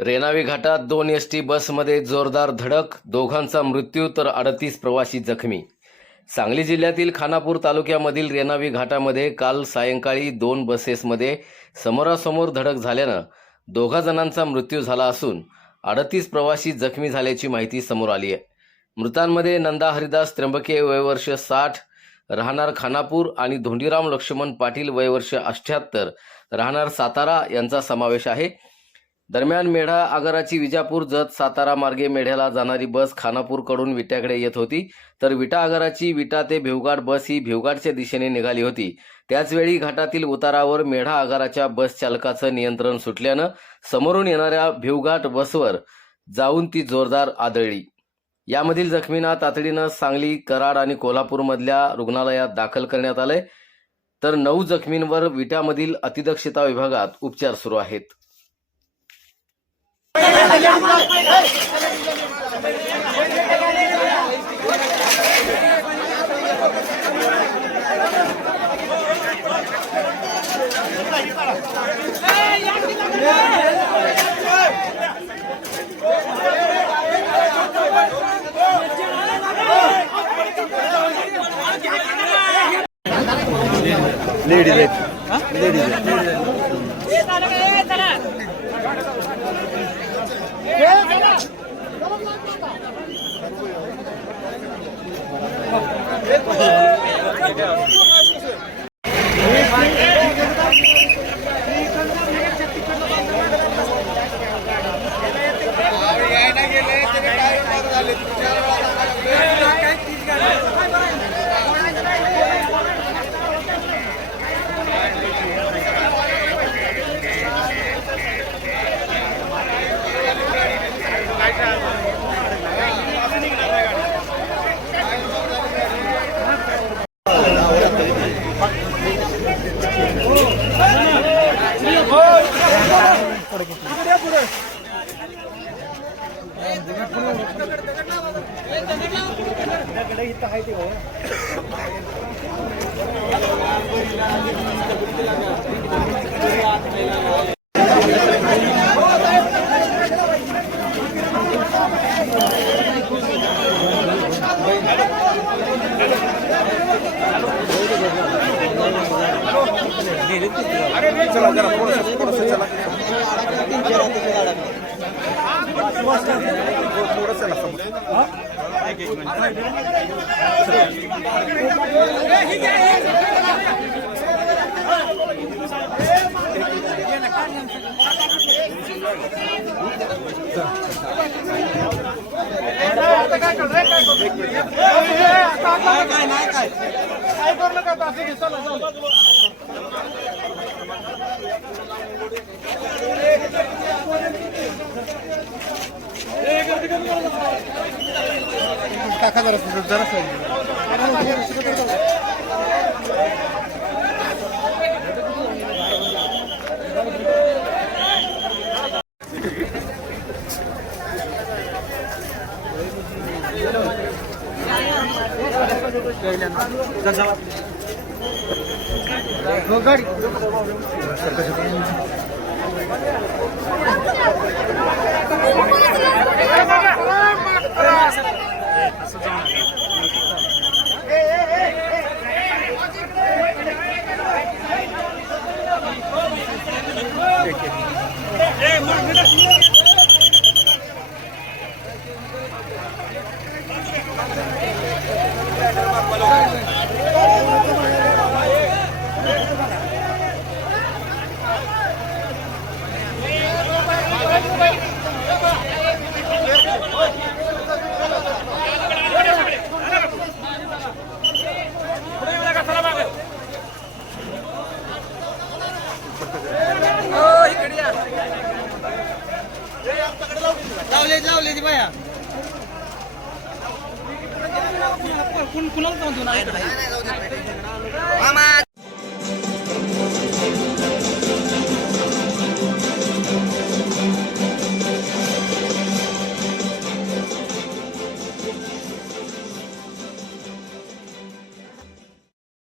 रेणावी घाटात 2 एसटी बसमध्ये जोरदार धडक, दोघांचा मृत्यू तर 38 प्रवासी जखमी. सांगली जिल्ह्यातील खानापूर तालुक्यामधील रेणावी घाटामध्ये काल सायंकाळी 2 बसेसमध्ये समोरासमोर धडक झाल्यानं 2 जणांचा मृत्यू झाला असून 38 प्रवासी जखमी झाल्याची माहिती समोर आली आहे. मृतांमध्ये नंदा हरिदास त्र्यंबके वय वर्ष 60 राहणार खानापूर आणि धोंडीराम लक्ष्मण पाटील वय वर्ष 78 राहणार सातारा यांचा समावेश आहे. दरम्यान मेढा आगाराची विजापूर जत सातारा मार्गे मेढ्याला जाणारी बस खानापूरकडून विट्याकडे येत होती, तर विटा आगाराची विटा ते भिवघाट बस ही भिवघाटच्या दिशेने निघाली होती. त्याचवेळी घाटातील उतारावर मेढा आगाराच्या बस चालकाचं नियंत्रण सुटल्यानं समोरून येणाऱ्या भिवघाट बसवर जाऊन ती जोरदार आदळली. यामधील जखमींना तातडीनं सांगली, कराड आणि कोल्हापूरमधल्या रुग्णालयात दाखल करण्यात आलंय, तर 9 जखमींवर विट्यामधील अतिदक्षता विभागात उपचार सुरू आहेत. चला जरा थोडंसं चला थोडं चला काय करू नका टाका जरा गाडी लावले ती बाया कुणाला